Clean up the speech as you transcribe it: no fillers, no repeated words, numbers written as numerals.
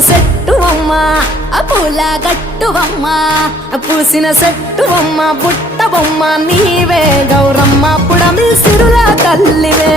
సెట్టువమ్మ పూల గట్టువమ్మ పూసిన సెట్టువమ్మ బుట్ట బొమ్మ నీవే గౌరమ్మ పుడమి సిరుల తల్లివే